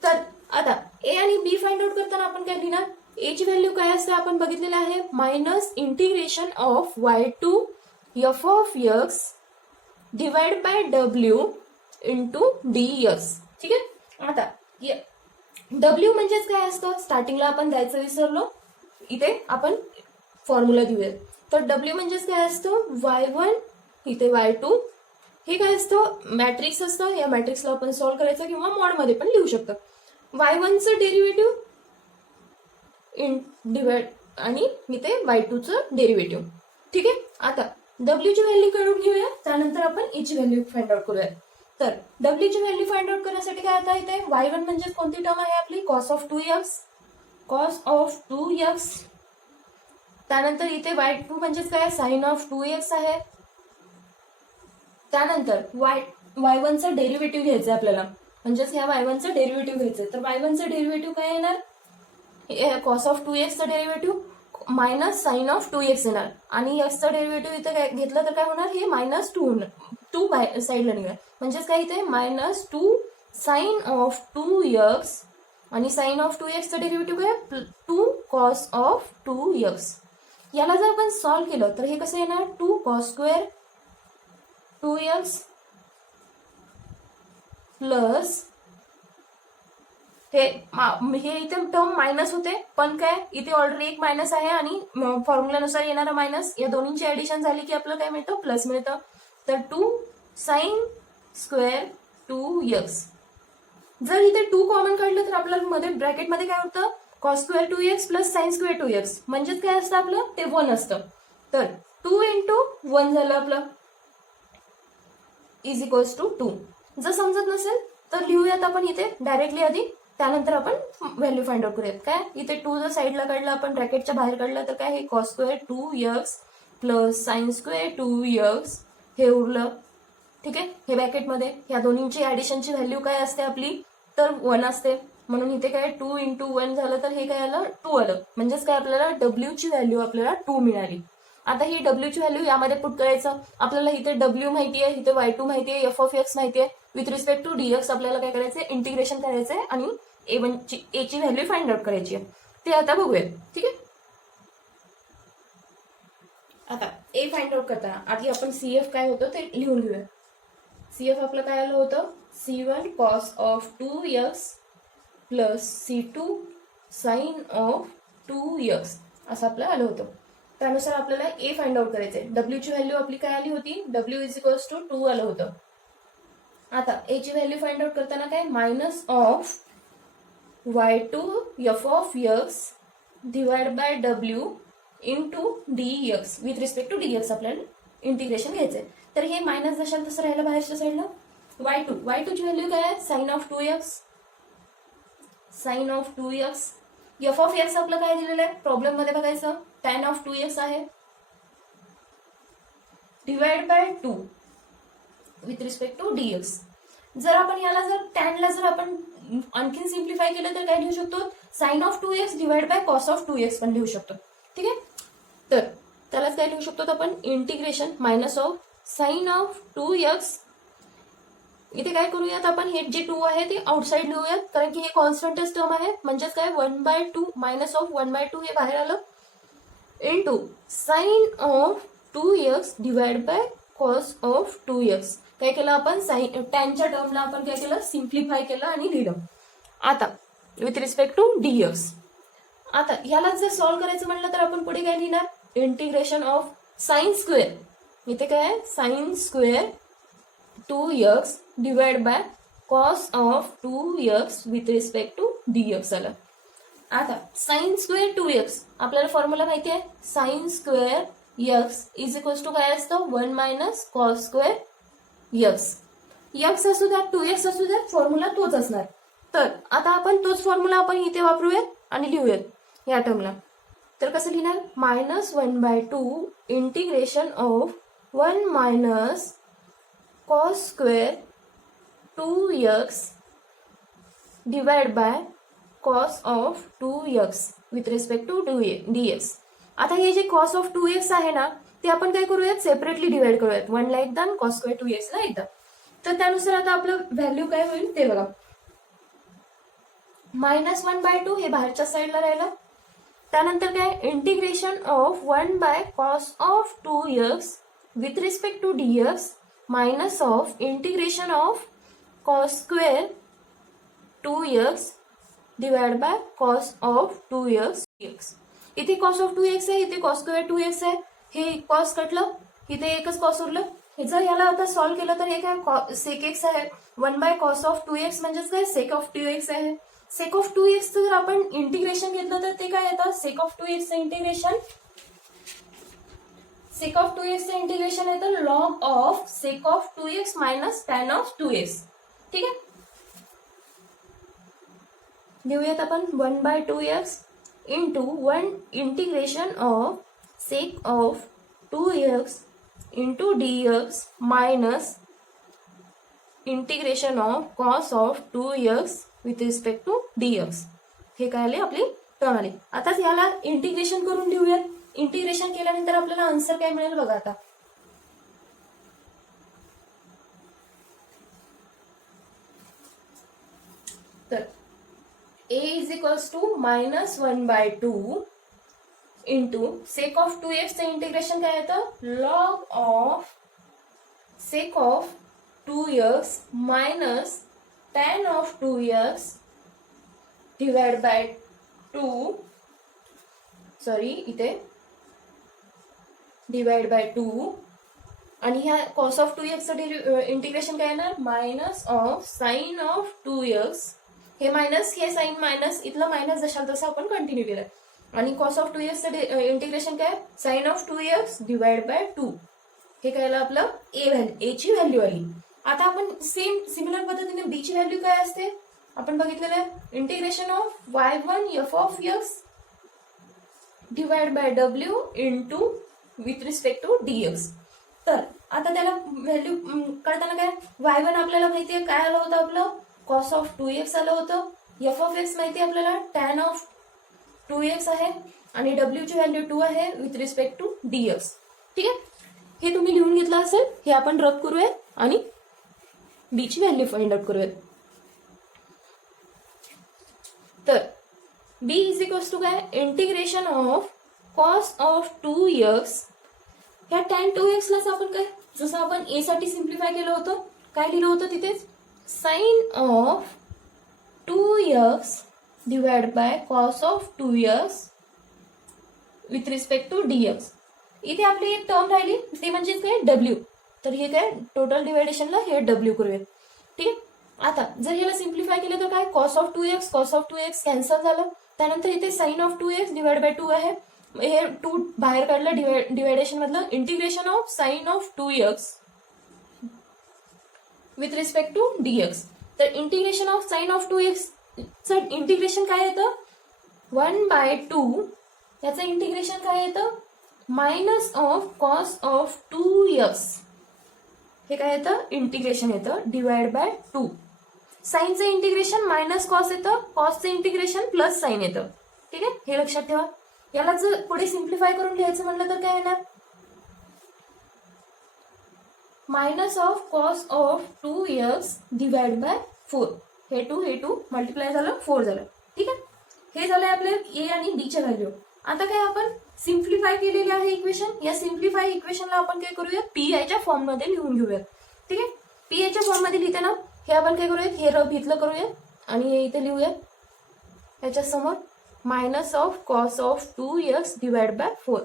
तर आता A आणि B फाइंड आउट करताना आपण काय लिहिणार, A ची व्हॅल्यू काय असते आपण बघितलेलं आहे, -integration of y2 f of x divide by w into dx. ठीक आहे, आता W म्हणजेच काय असतं, स्टार्टिंगला आपण द्यायचं विसरलो, इथे आपण फॉर्म्युला देऊया. तर W म्हणजेच काय असतं, y1 इथे y2. हे काय असतं, मॅट्रिक्स असतं. या मॅट्रिक्सला आपण सॉल्व्ह करायचं किंवा मॉड मध्ये पण लिहू शकतो. y1चं डेरिव्हेटिव्ह डिवाइड आणि इथे y2चं डेरिव्हेटिव्ह. ठीक आहे, आता W ची व्हॅल्यू काढून घेऊया, त्यानंतर आपण E ची व्हॅल्यू फाइंड आउट करूया. तर W ची व्हॅल्यू फाइंड आउट करण्यासाठी काय आता इथे y1 म्हणजे कोणती टर्म आहे आपली, cos ऑफ 2x. त्यानंतर इथे y2 म्हणजेच काय sin ऑफ 2x आहे. त्यानंतर y1चं डेरिव्हेटिव्ह घ्यायचं आपल्याला, म्हणजेच ह्या y1चं डेरिव्हेटिव्ह घ्यायचं. तर y1चं डेरिव्हेटिव्ह काय येणार, cos of 2x derivative minus sine of 2x येणार आणि x चा डेरिव्हेटिव्ह इथे काय घेतलं तर काय होणार, हे -2 होणार. 2 साईडला निघाल म्हणजेच काय इथे -2 साइन ऑफ 2x आणि साइन ऑफ 2x चा डेरिव्हेटिव्ह काय 2 cos ऑफ 2x. याला जर आपण सॉल्व्ह केलं तर हे कसं येणार, 2 cos² 2x प्लस हे इथे टर्म मायनस होते, पण काय इथे ऑलरेडी एक मायनस आहे आणि फॉर्म्युलानुसार येणारा मायनस, या दोन्हीची ऍडिशन झाली की आपलं काय मिळतं, प्लस मिळतं. तर 2 sin² 2x. जर इथे 2 कॉमन काढलं तर आपल्याला मध्ये ब्रॅकेटमध्ये काय होतं, cos² 2x plus sin² 2x. म्हणजेच काय असतं आपलं, ते 1 असतं. तर 2 × 1 झालं आपलं इज इक्वल्स टू 2. जर समजत नसेल तर लिहूयात आपण इथे डायरेक्टली आधी, त्यानंतर आपण व्हॅल्यू फाइंड आउट करूयात. काय इथे 2 जर साईडला काढलं आपण ब्रॅकेटच्या बाहेर काढलं तर काय हे cos² 2x plus sin² 2x हे उरलं. ठीक आहे, हे ब्रॅकेटमध्ये या दोन्हींची ऍडिशनची व्हॅल्यू काय असते आपली, तर 1 असते. म्हणून इथे काय 2 × 1 झालं तर हे काय आलं 2 आलं. म्हणजेच काय आपल्याला W ची व्हॅल्यू आपल्याला 2 मिळाली. आता ही डब्ल्यूची व्हॅल्यू यामध्ये पुट करायचं. आपल्याला इथे डब्ल्यू माहिती आहे, इथे y2 माहिती आहे, एफ ऑफ एक्स माहिती आहे. विथ रिस्पेक्ट टू dx आपल्याला काय करायचंय, इंटिग्रेशन करायचंय आणि ए ची व्हॅल्यू फाइंड आउट करायची आहे. ते आता बघूया. ठीक आहे. आता ए फाइंड आउट करताना आधी आपण सीएफ काय होतं ते लिहून घेऊया. सीएफ आपलं काय आलं होतं, C1 cos of 2x plus C2 sin of 2x असं आपलं आलं होतं. त्यानुसार आपल्याला ए फाइंड आउट करायचंय. डब्ल्यूची व्हॅल्यू आपली काय आली होती, डब्ल्यू इज इक्वल्स टू 2 आलं होतं. आता ए ची व्हॅल्यू फाइंड आउट करताना काय, minus of y2 f of x divide by W into dx. With respect to dx आपल्याला इंटिग्रेशन घ्यायचंय. तर हे मायनस जशाल तसं राहिलं बाहेरच्या साईडला. y2 ची व्हॅल्यू काय आहे, sine of 2x. Sine of 2x. F of x आपलं काय दिलेलं आहे प्रॉब्लेम मध्ये बघायचं, tan ऑफ 2x आहे. Divide by 2 with respect to dx. जर आपण याला जर टॅनला जर आपण आणखीन सिम्प्लिफाय केलं तर काय लिहू शकतो, sine of 2x divide by cos of 2x पण लिहू शकतो. ठीक आहे. तर त्यालाच काय लिहू शकतो आपण, integration minus of sine of 2x. इथे काय करूयात आपण, हे जे 2 आहे ते आउटसाइड लिहूयात, कारण की हे कॉन्स्टंटच टर्म आहे. म्हणजेच काय 1/2 मायनस ऑफ 1/2 हे बाहेर आलं, into sine of 2x divide by cos of 2x. काय केलं आपण, साइन टॅनच्या टर्मला आपण काय केलं, सिम्प्लिफाय केलं आणि लिहिलं. आता विथ रिस्पेक्ट टू dx. आता ह्याला जर सॉल्व्ह करायचं म्हटलं तर आपण पुढे काय लिहिणार, इंटिग्रेशन ऑफ साइन स्क्वेअर. इथे काय आहे, sine square 2x divide by cos of 2x with respect to dx आलं. आता साइन स्क्वेअर 2x आपल्याला फॉर्म्युला माहिती आहे, sine square x is equals to काय असतं, 1 मायनस कॉस स्क्वेअर x असू द्या 2x असू द्या, फॉर्म्युला तोच असणार. तर आता आपण तोच फॉर्म्युला आपण इथे वापरूयात आणि लिहूयात या टर्मला. तर कसं लिहिणार, -1/2 integration of 1 minus cos square 2x divide by cos of 2x with respect to dx. आता हे जे कॉस ऑफ 2x आहे ना, ते आपण काय करूयात, सेपरेटली डिवाइड करूयात. 1 ला एकदा, कॉस स्क्वेअर 2x ला एकदा. तर त्यानुसार आता आपलं व्हॅल्यू काय होईल ते बघा, -1/2 हे बाहेरच्या साईडला राहिलं. त्यानंतर काय, integration of 1 by cos of 2x with respect to dx minus of integration of cos square 2x divide by cos of 2x dx. इथे कॉस ऑफ 2x आहे, इथे कॉस स्क्वेअर 2x आहे. हे कॉस कटलं, इथे एकच कॉस उरलं. हे जर याला आता सॉल्व्ह केलं तर हे काय, सेक एक्स आहे. 1 बाय कॉस ऑफ 2x म्हणजेच काय, सेक ऑफ 2x आहे. सेक ऑफ 2x जर आपण इंटिग्रेशन घेतलं तर ते काय येतं, sec of 2x integration, sec of 2x integration येतं log of sec of 2x minus tan of 2x. ठीक आहे. लिहूयात आपण 1/2x into 1 integration of sec of 2x into dx minus integration of cos of 2x with respect to dx. हे काय आले, आपली टर्म आली. आता याला इंटिग्रेशन करून लिहूयात. इंटिग्रेशन केल्यानंतर आपल्याला आन्सर काय मिळेल बघा. आता तर a is equals to -1/2 into sec of 2x चं इंटिग्रेशन काय येतं, log of sec of 2x minus tan of 2x divide by 2, sorry इथे डिवाइड बाय 2. आणि ह्या कॉस ऑफ 2x चं इंटिग्रेशन काय येणार, minus of sine of 2x. हे मायनस, हे साइन मायनस, इथलं मायनस जशाल तसं आपण कंटिन्यू केलं. आणि कॉस ऑफ 2x चं इंटिग्रेशन काय, sign of 2x divide by 2. हे काय आलं आपलं ए ची व्हॅल्यू आली. आता आपण सिमिलर पद्धतीने बी ची व्हॅल्यू काय असते आपण बघितलेलं आहे, integration of y1 f of x divide by w into with respect to dx. तर आता त्याला व्हॅल्यू कळताना काय, y1 आपल्याला माहितीये काय आलं होतं, आपलं कॉस ऑफ 2x आलं होतं. f ऑफ x माहिती आपल्याला टॅन ऑफ 2x आहे. आणि डब्ल्यू ची व्हॅल्यू 2 आहे विथ रिस्पेक्ट टू डीएक्स. ठीक आहे, हे तुम्ही लिहून घेतलं असेल. हे आपण रब करूया आणि बी ची व्हॅल्यू फाइंड आउट करूयात. तर बी इज इक्वल्स टू काय, integration of cos of 2x. ह्या tan 2x लाच आपण काय, जसं आपण ए साठी सिम्प्लिफाय केलं होतं, काय लिहिलं होतं तिथेच, sine of 2x divide by cos of 2x with respect to dx. इथे आपली एक टर्म राहिली ती म्हणजे काय, डब्ल्यू. तर हे काय, टोटल डिवायडेशनला हे डब्ल्यू करूयात. ठीक आहे, आता जर याला सिम्प्लिफाय केलं तर काय, कॉस ऑफ 2x कॅन्सल झालं. त्यानंतर इथे sign of 2x divide by 2 आहे, हे 2 बाहेर काढलं डिवायडेशन मधलं. Integration of sine of 2x with respect to DX. तर integration of sine of 2x चं इंटिग्रेशन काय येतं, 1/2. याचं इंटिग्रेशन काय येतं, minus of cos of 2x. हे काय येतं, इंटिग्रेशन येतं डिवाइड बाय 2. साइनचं इंटिग्रेशन मायनस कॉस येतं, कॉसचं इंटिग्रेशन प्लस साइन येतं. ठीक आहे, हे लक्षात ठेवा. याला जर पुढे सिम्प्लिफाय करून लिहायचं म्हणलं तर काय येणार, minus of cos of 2x divide by 4. हे 2 मल्टिप्लाय झालं, 4 झालं. ठीक आहे, हे झालंय आपले ए आणि बी च्या व्हॅल्यू. आता काय आपण सिम्प्लिफाय केलेले आहे इक्वेशन. या सिम्प्लिफाय इक्वेशनला आपण काय करूया, पी आय च्या फॉर्म मध्ये लिहून घेऊयात. ठीक आहे, पी आय च्या फॉर्म मध्ये लिहिताना हे आपण काय करूयात, हे रब इथलं करूयात आणि हे इथे लिहूयात याच्या समोर minus of cos of 2x divide by 4.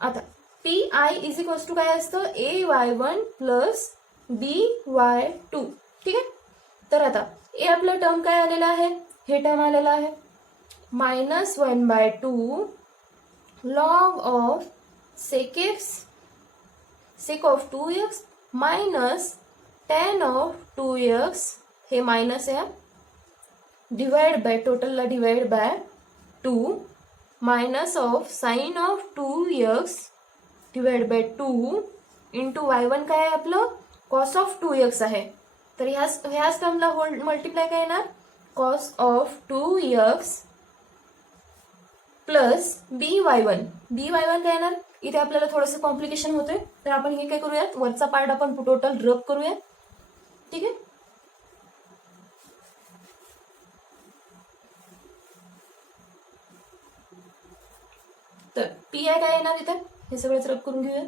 आता P I is equals to काय असतं, AY1 प्लस BY2. ठीक आहे, तर आता ए आपलं टर्म काय आलेलं आहे, हे टर्म आलेलं आहे -1/2 log of sec of 2x minus tan of 2x, हे मायनस आहे, डिवाइड बाय, टोटलला divide by 2 minus of sine of 2x divide by 2 into y1 काय आहे आपलं, कॉस ऑफ 2x आहे. तर ह्याच टर्मला मल्टिप्लाय काय येणार, cos of 2x plus BY1 काय येणार. इथे आपल्याला थोडंसं कॉम्प्लिकेशन होतंय, तर आपण हे काय करूयात, वरचा पार्ट आपण टोटल रब करूयात. ठीक आहे, तर पी आय काय येणार इथे, हे सगळंच रब करून घेऊया.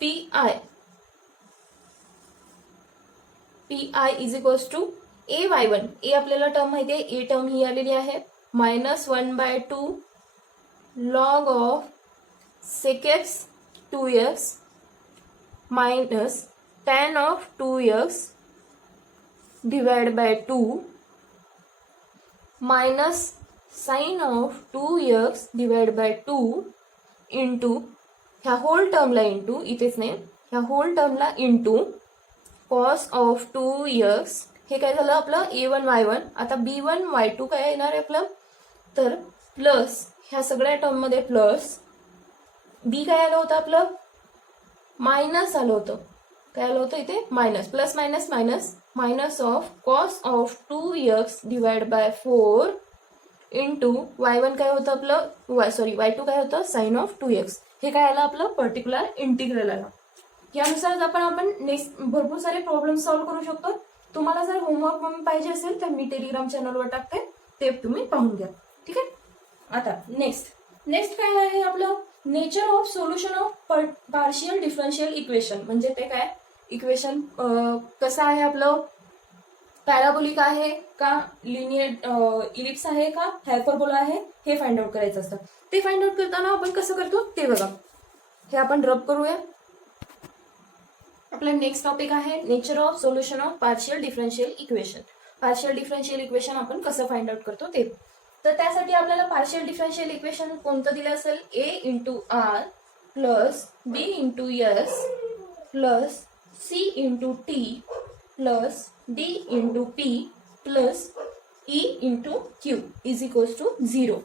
P I is equals to AY1. A आपल्याला टर्म माहिती आहे, ए टर्म ही आलेली आहे -1/2 log of sec 2x minus tan of 2x divide by 2 minus sine of 2x divide by 2 into ह्या होल टर्मला इंटू, इथेच नाही, ह्या होल टर्मला इंटू कॉस ऑफ 2x. हे काय झालं आपलं A1 Y1. आता B1 Y2 काय येणार आहे आपलं, तर प्लस ह्या सगळ्या टर्म मध्ये प्लस बी काय आलं होतं आपलं, मायनस आलं होतं. काय आलं होतं इथे, minus, plus minus minus, minus of cos of 2x divide by 4 into y1 काय होतं आपलं, y2 काय होतं, साइन ऑफ 2x. हे काय आलं आपलं पर्टिक्युलर इंटिग्रल आलं. यानुसार आपण नेक्स्ट भरपूर सारे प्रॉब्लेम सॉल्व्ह करू शकतो. तुम्हाला जर होमवर्क पाहिजे असेल तर मी टेलिग्राम चॅनलवर टाकते, ते तुम्ही पाहून घ्या. ठीक आहे, आता नेक्स्ट काय आहे आपलं, nature of solution of partial differential equation. म्हणजे ते काय, इक्वेशन कसं आहे आपलं, पॅराबोलिक आहे का, लिनियर इलिप्स आहे का, हायपरबोला आहे, हे फाइंड आउट करायचं असतं. ते फाइंड आउट करताना आपण कसं करतो ते बघा. हे आपण रब करूया. आपला नेक्स्ट टॉपिक आहे nature of solution of partial differential equation. Partial differential equation आपण कसं फाइंड आउट करतो ते. तर त्यासाठी आपल्याला पार्शियल डिफरन्शियल इक्वेशन कोणतं दिलं असेल, A into R plus B into S plus C into T plus D into P plus E into Q is equals to 0.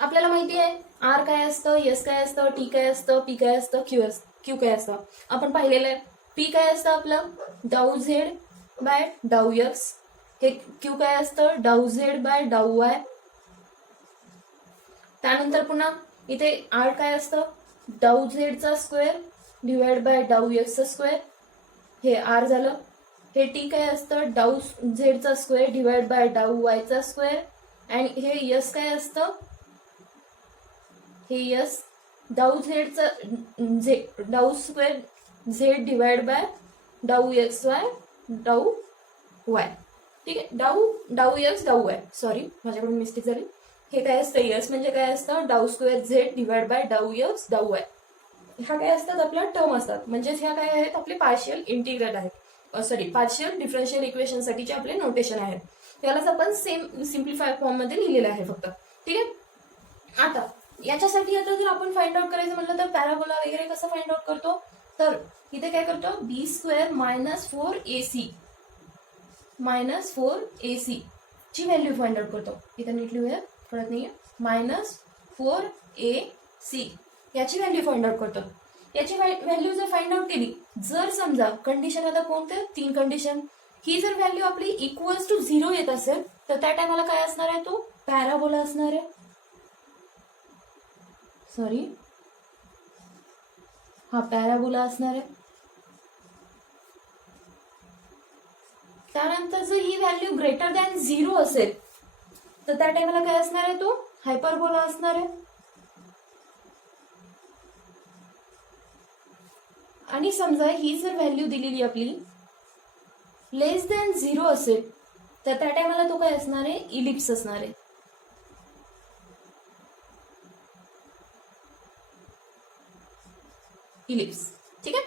आपल्याला माहिती आहे आर काय असतं, एस काय असतं, टी काय असतं, पी काय असतं, क्यू काय असतं. आपण पाहिलेलं आहे. पी काय असतं आपलं, डाऊ झेड बाय डाऊ एक्स. हे क्यू काय असतं, डाऊ झेड बाय डाऊ वाय. त्यानंतर पुन्हा इथे आर काय असतं, डाऊ झेडचा स्क्वेअर डिवाइड बाय डाऊ एक्सचा स्क्वेअर. हे आर झालं. हे टी काय असतं, डाऊ झेडचा स्क्वेअर डिवाइड बाय डाऊ वायचा स्क्वेअर. आणि हे यस काय असतं, हे यस डाऊ झेडचा डाऊ स्क्वेअर झेड डिवाइड बाय डाऊ एक्स वाय डाऊ वाय. ठीक आहे, डाऊ एक्स डाऊ वाय, सॉरी माझ्याकडून मिस्टेक झाली. हे काय असतं, यस म्हणजे काय असतं, डाऊ स्क्वेअर झेड डिवाइड बाय डाऊ एक्स डाऊ वाय. ह्या काय असतात, आपल्या टर्म असतात. म्हणजेच ह्या काय आहेत, आपले पार्शियल इंटिग्रल आहेत, सॉरी पार्शियल डिफरन्शियल इक्वेशन साठीचे आपले नोटेशन आहेत. त्यालाच आपण सेम सिम्प्लिफाय फॉर्म मध्ये लिहिलेलं आहे फक्त. ठीक आहे, आता याच्यासाठी आता जर आपण फाइंड आउट करायचं म्हटलं तर पॅराबोला वगैरे कसं फाइंड आउट करतो, तर इथे काय करतो, बी स्क्वेअर मायनस 4ac ची व्हॅल्यू फाइंड आउट करतो. इथे नीट लिहूया, कळत नाहीये. -4ac याची व्हॅल्यू फाइंड आउट करतो. याची व्हॅल्यू जर फाइंड आउट केली, जर समजा कंडिशन आता कोणते 3 कंडिशन, ही जर व्हॅल्यू आपली इक्वल्स टू 0 येत असेल तर त्या टायमाला काय असणार आहे, तो पॅराबोला असणार आहे. सॉरी, हा पॅराबोला असणार आहे. त्यानंतर जर ही व्हॅल्यू ग्रेटर दॅन 0 असेल तर त्या टायमाला काय असणार आहे, तो हायपरबोला असणार आहे. आणि समजा ही जर व्हॅल्यू दिलेली आपली लेस दॅन 0 असेल तर त्या टायमाला तो काय असणार आहे, इलिप्स असणार आहे. इलिप्स. ठीक आहे,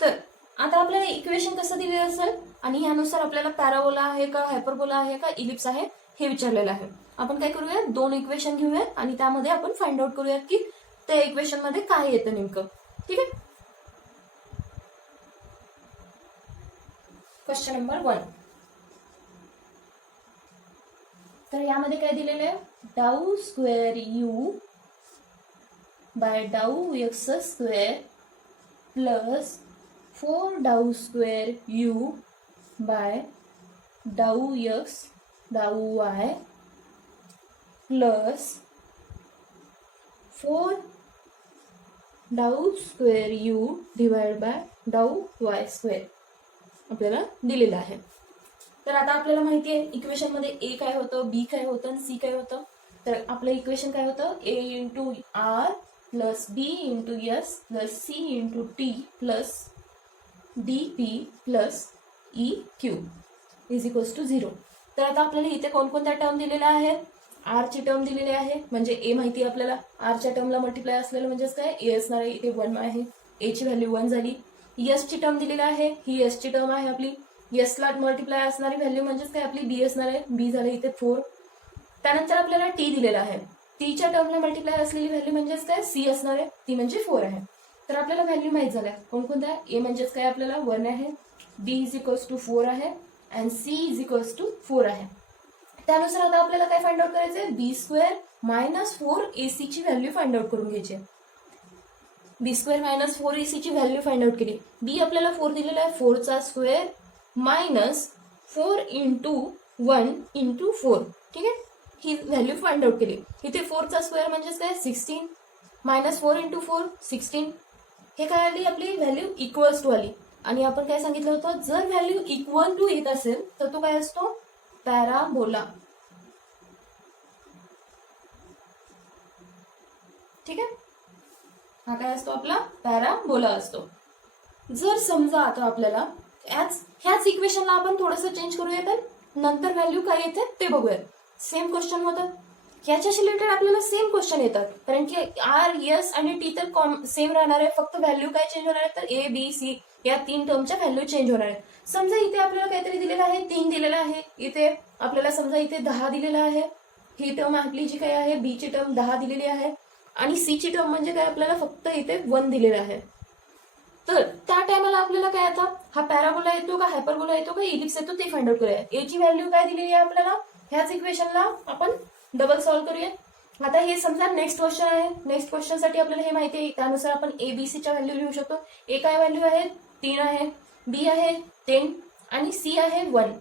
तर आता आपल्याला इक्वेशन कसं दिलेलं असेल आणि यानुसार आपल्याला पॅराबोला आहे का, हायपरबोला आहे का, इलिप्स आहे हे विचारलेलं आहे. आपण काय करूया, 2 इक्वेशन घेऊया आणि त्यामध्ये आपण फाइंड आउट करूया की त्या इक्वेशन मध्ये काय येतं नेमकं. ठीक आहे, क्वेश्चन नंबर 1. तर यामध्ये काय दिलेलं आहे, डाऊ स्क्वेअर यू बाय डाऊ एक्स स्क्वेअर प्लस 4 डाऊ स्क्वेअर यू बाय डाऊ एक्स डाऊ वाय प्लस 4 डाऊ स्क्वेअर यू डिवाइड बाय डाऊ वाय स्क्वेअर आपल्याला दिलेलं आहे. तर आता आपल्याला माहिती आहे इक्वेशन मध्ये ए काय होतं, बी काय होतं आणि सी काय होतं. तर आपलं इक्वेशन काय होतं, A into R plus B into S plus C into T plus D P plus E Q is equals to 0. तर आता आपल्याला इथे कोणकोणत्या टर्म दिलेल्या आहेत, आर ची टर्म दिलेली आहे, म्हणजे ए माहिती आहे आपल्याला, आर च्या टर्मला मल्टिप्लाय असलेलं म्हणजेच काय, ए असणार आहे. इथे 1 आहे, ए ची व्हॅल्यू 1 झाली. यस ची टर्म दिलेली आहे, ही यस ची टर्म आहे आपली. यस ला मल्टिप्लाय असणारी व्हॅल्यू म्हणजेच काय आपली बी असणार आहे, बी झालं इथे 4. त्यानंतर आपल्याला टी दिलेला आहे, टी च्या टर्मला मल्टिप्लाय असलेली व्हॅल्यू म्हणजेच काय सी असणार आहे, ती म्हणजे 4 आहे. तर आपल्याला व्हॅल्यू माहित झाल्या कोणकोणत्या, ए म्हणजेच काय आपल्याला 1 आहे, बी इज इक्वल्स टू 4 आहे आणि सी इज इक्वल्स टू 4 आहे. त्यानुसार आता आपल्याला काय फाइंड आउट करायचंय, बी स्क्वेअर मायनस 4ac ची व्हॅल्यू फाइंड आउट करून घ्यायची. बी स्क्वेअर मायनस 4ac ची व्हॅल्यू फाइंड आउट केली. बी आपल्याला 4 दिलेला आहे, 4 चा स्क्वेअर मायनस 4 इंटू 1 इंटू 4. ठीक आहे, ही व्हॅल्यू फाइंड आउट केली. इथे 4 चा स्क्वेअर म्हणजेच काय 16 मायनस 4 इंटू 4 16. हे काय आली आपली व्हॅल्यू इक्वल्स टू आली. आणि आपण काय सांगितलं होतं, जर व्हॅल्यू इक्वल टू येत असेल तर तो काय असतो, पॅराबोला. ठीक आहे, हा काय असतो आपला पॅराबोला असतो. जर समजा आता आपल्याला ह्याच इक्वेशनला आपण थोडंसं चेंज करूया, तर नंतर व्हॅल्यू काय येते ते बघूया. सेम क्वेश्चन होतं, ह्याच्याशी रिलेटेड आपल्याला सेम क्वेश्चन येतात, कारण की आर एस आणि टी तर सेम राहणार आहे, फक्त व्हॅल्यू काय चेंज होणार आहे, तर ए बी सी या 3 टर्मच्या व्हॅल्यू चेंज होणार आहेत. समजा इथे आपल्याला काहीतरी दिलेलं आहे, 3 दिलेलं आहे, इथे आपल्याला समजा इथे 10 दिलेलं आहे. ही टर्म आपली जी काय आहे, बी ची टर्म 10 दिलेली आहे आणि सी ची टर्म म्हणजे काय आपल्याला फक्त इथे 1 दिलेलं आहे. तर त्या टायमाला आपल्याला काय, आता हा पॅराबोला येतो का हायपरबोला येतो का इलिप्स येतो ते फाइंड आउट करूया. ए ची व्हॅल्यू काय दिलेली आहे आपल्याला, ह्याच इक्वेशनला आपण डबल सॉल्व्ह करूया. आता हे समजा नेक्स्ट क्वेश्चन आहे, नेक्स्ट क्वेश्चन साठी आपल्याला हे माहिती आहे, त्यानुसार आपण ए बी सी च्या व्हॅल्यू लिहू शकतो. ए काय व्हॅल्यू आहे 3 आहे, बी आहे 10 आणि सी आहे 1.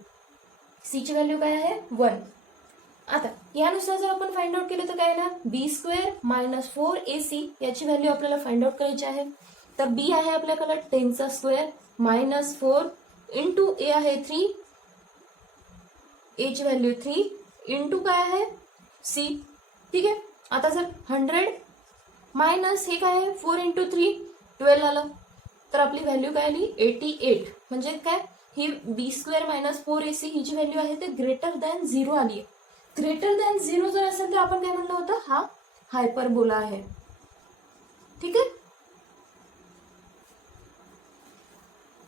सी ची व्हॅल्यू काय आहे 1. आता यानुसार जर आपण फाइंड आउट केलं तर काय ना बी स्क्वेअर मायनस 4ac याची व्हॅल्यू आपल्याला फाइंड आउट करायची आहे. तर बी आहे आपल्याकडे 10चा स्क्वेअर मायनस 4 इंटू ए आहे 3, ए ची व्हॅल्यू 3 इंटू काय आहे सी. ठीक आहे. आता जर 100 मायनस हे काय आहे 4 इंटू 3 12 आलं तर आपली व्हॅल्यू काय आली 88. म्हणजे काय ही बी स्क्वेअर मायनस 4ac ही जी व्हॅल्यू आहे ते ग्रेटर दॅन 0 आली आहे. ग्रेटर दॅन 0 जर असेल तर आपण काय म्हणलं होतं हा हायपरबोला आहे. ठीक आहे.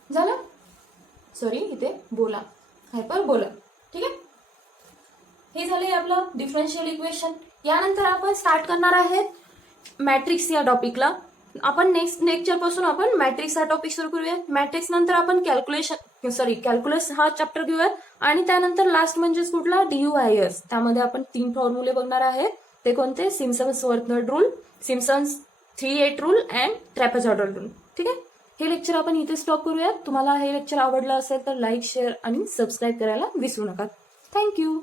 झालं सॉरी इथे बोला हायपरबोला. ठीक आहे. हे झालंय आपलं डिफरन्शियल इक्वेशन. यानंतर आपण स्टार्ट करणार आहेत मॅट्रिक्स या टॉपिकला. आपण नेक्स्ट लेक्चर पासून आपण मॅट्रिक्स हा टॉपिक सुरू करूयात. मॅट्रिक्स नंतर आपण कॅल्क्युलस हा चॅप्टर घेऊयात आणि त्यानंतर लास्ट म्हणजेच कुठला DUIS. त्यामध्ये आपण 3 फॉर्म्युले बघणार आहेत. ते कोणते सिम्पसन्स वर्नर rule, Simpson's 3-8 rule and trapezoidal rule. ठीक आहे. हे लेक्चर आपण इथे स्टॉप करूयात. तुम्हाला हे लेक्चर आवडलं असेल तर लाईक, शेअर आणि सबस्क्राईब करायला विसरू नका. थँक्यू.